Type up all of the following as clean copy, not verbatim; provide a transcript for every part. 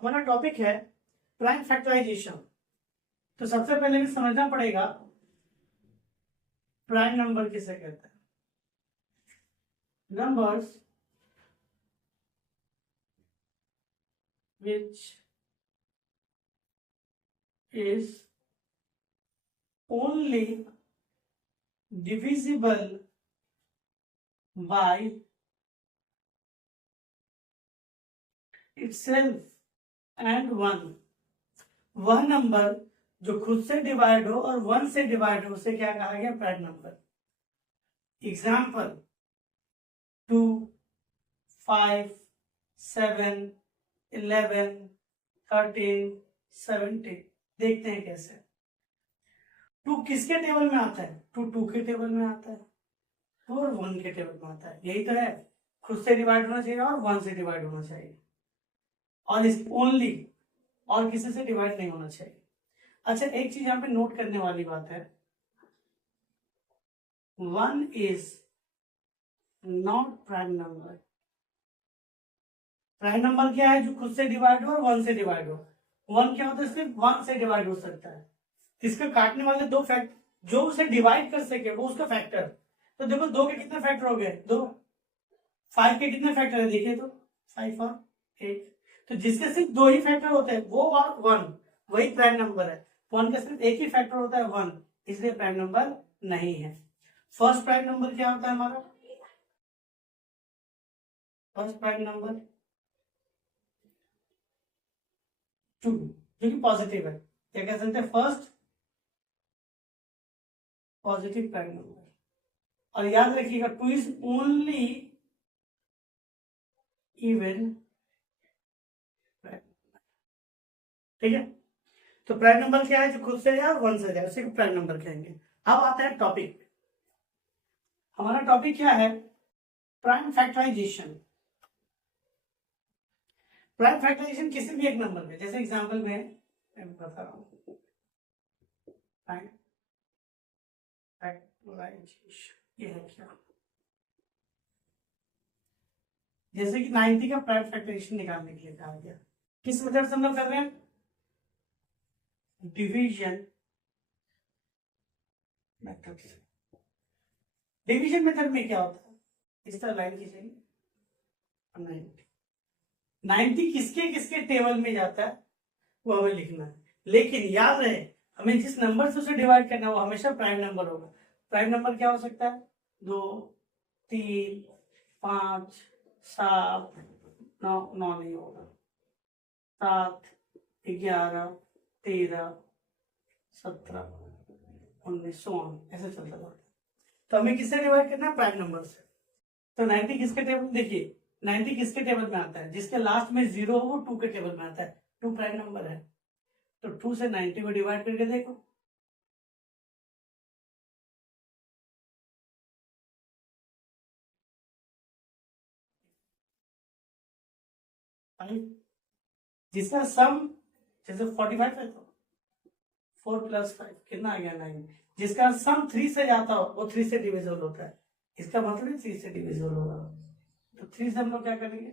हमारा टॉपिक है prime factorisation. तो सबसे पहले भी समझना पड़ेगा प्राइम नंबर किसे कहते हैं। Numbers which is only divisible by itself and one। वह नंबर जो खुद से डिवाइड हो और वन से डिवाइड हो उसे क्या कहा गया? Prime number. एग्जाम्पल 2, 5, 7, 11, 13, 17। देखते हैं कैसे। 2 किसके टेबल में आता है? 2 के टेबल में आता है, 2 और 1 के टेबल में आता है। यही तो है, खुद से डिवाइड होना चाहिए और 1 से डिवाइड होना चाहिए, और इस ओनली, और किसी से डिवाइड नहीं होना चाहिए। अच्छा, एक चीज यहाँ पे नोट करने वाली बात है, 1 is not prime number. Prime number क्या है? जो खुद से डिवाइड हो और 1 से डिवाइड हो। 1 क्या होता है? सिर्फ 1 से डिवाइड हो सकता है। इसके काटने वाले दो फैक्टर, जो उसे डिवाइड कर सके वो उसका फैक्टर। तो देखो 2 के कितने फैक्टर हो गए? 2। 5 के कितने फैक्टर है? देखिए तो 5 और 8। तो जिसके सिर्फ 2 ही फैक्टर होते हैं, वो और 1, वही प्राइम नंबर है। 1 का सिर्फ एक ही फैक्टर होता है 1, इसलिए प्राइम नंबर नहीं है। फर्स्ट प्राइम नंबर क्या होता है हमारा? फर्स्ट प्राइम नंबर 2, जो कि पॉजिटिव है। क्या कह सकते हैं? First positive prime number. और याद रखिएगा 2 इज ओनली इवन। ठीक है, तो प्राइम नंबर क्या है? जो खुद से या 1 से जाए उसी को प्राइम नंबर कहेंगे। अब आता है टॉपिक। हमारा टॉपिक क्या है? Prime factorisation. प्राइम फैक्टराइजेशन किसी भी एक नंबर में, जैसे एग्जांपल में मैं बता रहा हूं, प्राइम फैक्टराइजेशन ये है क्या? जैसे कि 90 का प्राइम फैक्टराइजेशन निकालने के लिए कहा गया। किस मेथड से हम लोग कर रहे हैं? डिवीजन मेथड से। डिवीजन मेथड में क्या होता है? इस तरह लाइन खींचेंगे, 90 किसके किसके टेबल में जाता है वो हमें लिखना है। लेकिन याद रहे, हमें जिस नंबर से उसे डिवाइड करना है वो हमेशा प्राइम नंबर होगा। प्राइम नंबर क्या हो सकता है? 2, 3, 5, 7, 9, 9 नहीं होगा, 7, 11, 13, 17, 19, ऐसे चलता जाता है। तो हमें किससे डिवाइड करना है? प्राइम नंबर से। तो 90 किसके टेबल में? देखिए 90 किसके टेबल में आता है? जिसके लास्ट में 0 हो वो 2 के टेबल में आता है। 2 प्राइम नंबर है, तो 2 से 90 को डिवाइड करके देखो। जिसका सम जैसे 45 है तो 4 + 5 कितना आ गया? 9। जिसका सम 3 से जाता हो वो 3 से डिविजिबल होता है। इसका मतलब 3 से डिविजिबल होगा, तो 3 से हम लोग क्या करेंगे?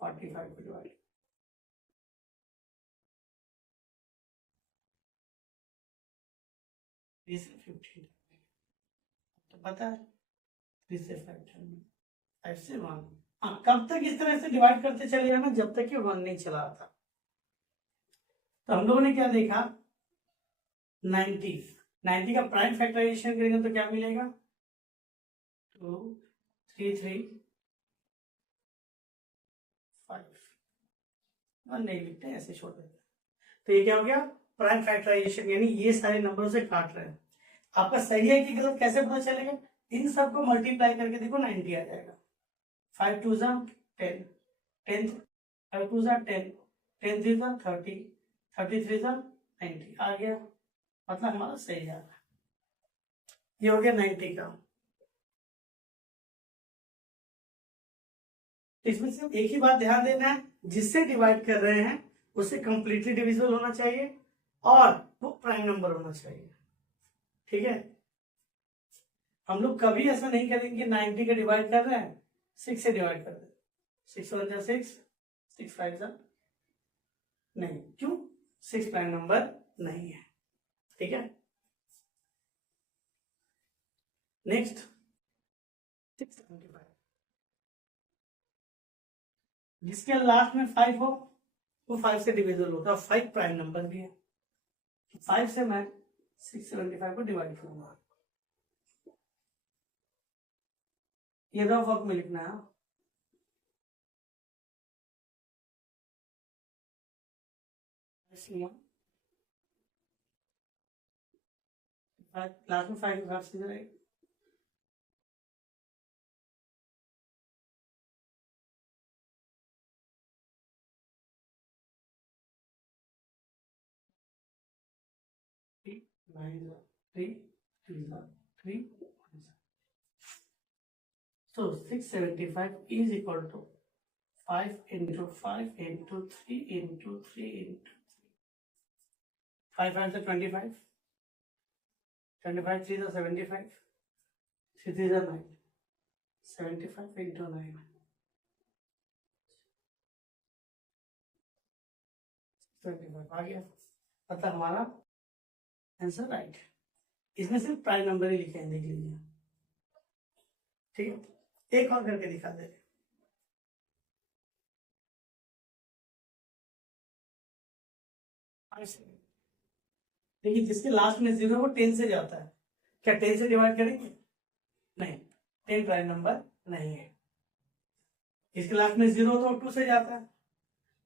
45 को डिवाइड। से 15 तो पता है 3 से 5 से 1। हाँ, कब तक इस तरह से डिवाइड करते चले जाना? जब तक कि 1 नहीं चला आता। तो हम लोगों ने क्या देखा? 90 का प्राइम फैक्टराइजेशन करेंगे तो क्या मिलेगा? 2, 3, 3, 5। 1 नहीं लिखते, ऐसे छोड़ देते। तो ये क्या हो गया? प्राइम फैक्टराइजेशन, यानी ये सारे नंबरों से काट रहे हैं। आपका सही है कि गलत कैसे पता चलेगा? इन सबको मल्टीप्लाई करके देखो, 90 आ जाएगा। 5 2 10, 10 5 2 10, 10 3 30, 33 90 आ गया। मतलब हमारा सही है। ये हो गया 90 का। इसमें सिर्फ एक ही बात ध्यान देना है, जिससे डिवाइड कर रहे हैं उससे कंप्लीटली डिविजिबल होना चाहिए और वो प्राइम नंबर होना चाहिए। ठीक है, हम लोग कभी ऐसा नहीं करेंगे 90 का डिवाइड कर रहे हैं 6 से डिवाइड कर रहे हैं। 6 1 6, 6 5 नहीं, क्यों? 6 प्राइम नंबर नहीं है। ठीक है, नेक्स्ट 675, जिसके लास्ट में 5 हो वो 5 से डिविजिबल होता है, 5 प्राइम नंबर भी है। 5 से मैं 675 को डिवाइड करूंगा। ये रफ वर्क में लिखना है। लास्ट में 5 के साथ सीधे रहेगा। So 675 is equal to 5 into 5 into 3 into 3 into 5 5 is 25, 25 3 is 75, 3 is 9, 75 into 9, 25 आ गया। मतलब हमारा आंसर राइट। इसमें सिर्फ प्राइम नंबर ही लिखे हैं, देख लीजिए। ठीक है, एक और करके दिखा दे। देखिए, जिसके लास्ट में 0 वो 10 से जाता है, क्या 10 से डिवाइड करेंगे? नहीं, 10 प्राइम नंबर नहीं है। इसके लास्ट में 0 तो 2 से जाता है।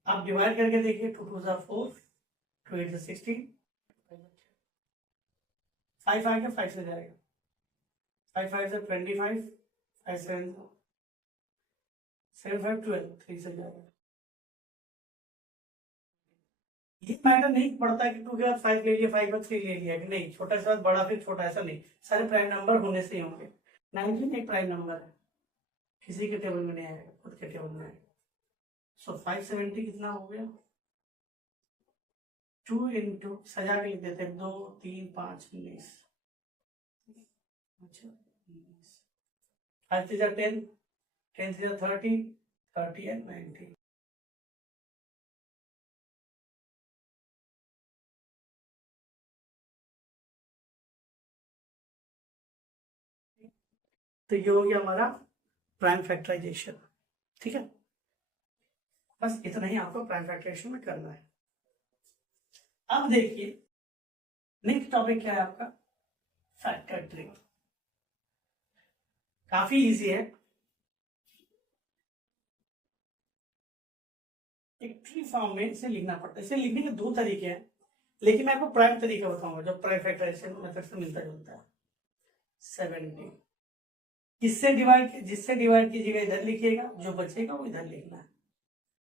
आप डिवाइड करके देखिए, 2 2 सा 4, 2 8 16, 5 आ गया, 5 से जाएगा, 5 5 से 25, 5 7 7 5 12, 3 से जाएगा। ये मैटर नहीं पड़ता कि 2 के बाद 5 ले लिया, 5 बाद 3 ले लिया, कि नहीं, छोटा से बड़ा फिर छोटा, ऐसा नहीं, सारे प्राइम नंबर होने से ही होंगे। 19 एक प्राइम नंबर है, किसी के टेबल में नहीं आएगा, खुद के टेबल में आएगा। सो 570 कितना हो गया? 2 इंटू, सजा के लिख देते हैं, 2 3 5 19, अच्छा 5 3 10, 10 3 30, 30 and 90। तो ये हो गया हमारा प्राइम फैक्टराइजेशन। ठीक है, बस इतना ही आपको प्राइम फैक्टराइजेशन में करना है। अब देखिए नेक्स्ट टॉपिक क्या है आपका, फैक्टर ट्री। काफी इजी है। एक ट्री फॉर्म में इसे लिखना पड़ता है। इसे लिखने के 2 तरीके हैं, लेकिन मैं आपको प्राइम तरीका बताऊंगा जो प्राइम फैक्टराइजेशन मेथड से मिलता जुलता है। 70 जिससे डिवाइड कीजिएगा इधर लिखिएगा, जो बचेगा वो इधर लिखना है।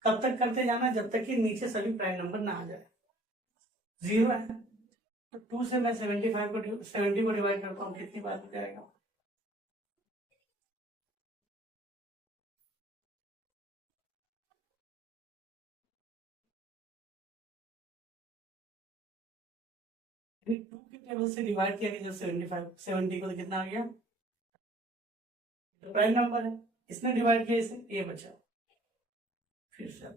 कब तक करते जाना? जब तक कि नीचे सभी प्राइम नंबर ना आ जाए। 0 है तो 2 से मैं 70 को डिवाइड करता हूँ, कितनी बार हो जाएगा? टू के टेबल से डिवाइड किया गया जब 70 को, तो कितना आ गया? तो प्राइम नंबर है, इसने डिवाइड किया, इसे ये बचा। फिर से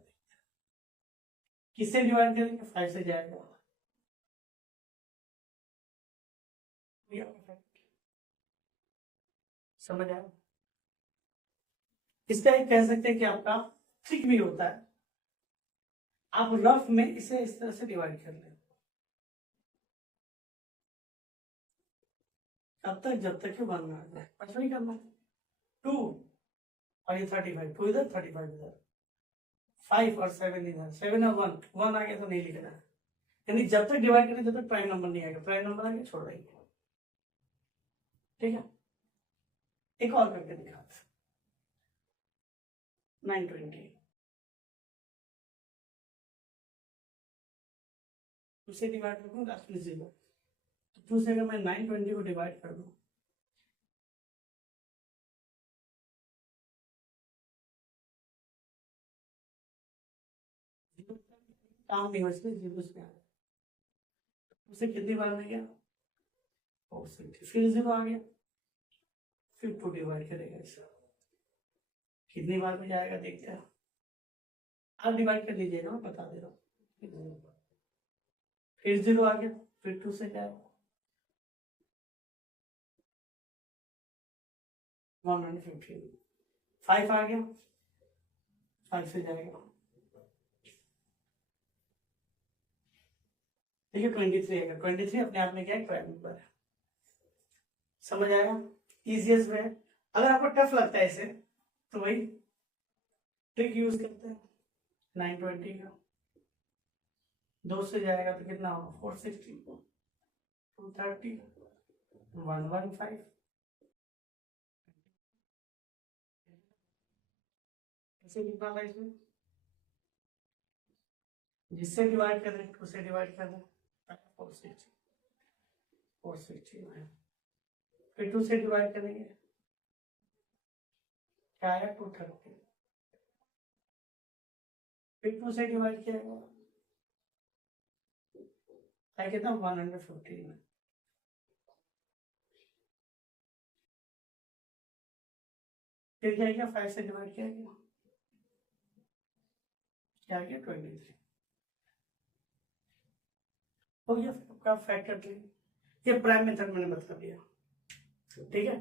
किससे डिवाइड करेंगे? 5 से जाएगा। समझ आया? इसका एक कह सकते हैं कि आपका ट्रिक भी होता है। आप रफ में इसे इस तरह से डिवाइड कर लें, तब तक जब तक कि 1 ना आ जाए। अच्छा नहीं करना, 2 और ये 35, 2 इधर 35 इधर, 5 और 7 इधर, 7 और 1 आ गया तो नहीं लिखना है। यानी जब तक डिवाइड करें जब तक प्राइम नंबर नहीं आएगा, प्राइम नंबर आगे छोड़ देंगे। ठीक है, एक और करके दिखाते हैं। 920 उसे डिवाइड कर दूं, लास्ट में 0, तो 2 से अगर मैं 920 को डिवाइड कर दूं, काम नहीं हो, इसमें 0 में आ गया, उसे कितनी बार में गया? फिर 0 आ गया, फिर 2 डिवाइड करेगा इसे, कितनी बार में जाएगा देखते हैं। आप डिवाइड कर लीजिएगा, मैं बता दे रहा हूँ। फिर 0 आ गया, फिर 2 से जाएगा 115, 5 आ गया, 5 से जाएगा, ठीक है 23 आएगा। 23 अपने आप में क्या है, प्राइम नंबर है। समझ आएगा, इजिएस्ट वे है। अगर आपको टफ लगता है इसे तो वही ट्रिक यूज करते हैं। 920 का 2 से जाएगा तो कितना होगा, 460, 230, 115, इसे कितना था इसमें, जिससे डिवाइड कर रहे हैं 2 से डिवाइड कर रहे हैं 460, 460, फिर 2 से डिवाइड करेंगे क्या आया, 230, फिर 2 से डिवाइड किया कितना, 115, फिर क्या किया, 5 से डिवाइड किया गया, क्या गया 23, हो गया आपका फैक्टर ट्री। ये प्राइम मेथड मैंने बता दिया, ठीक है।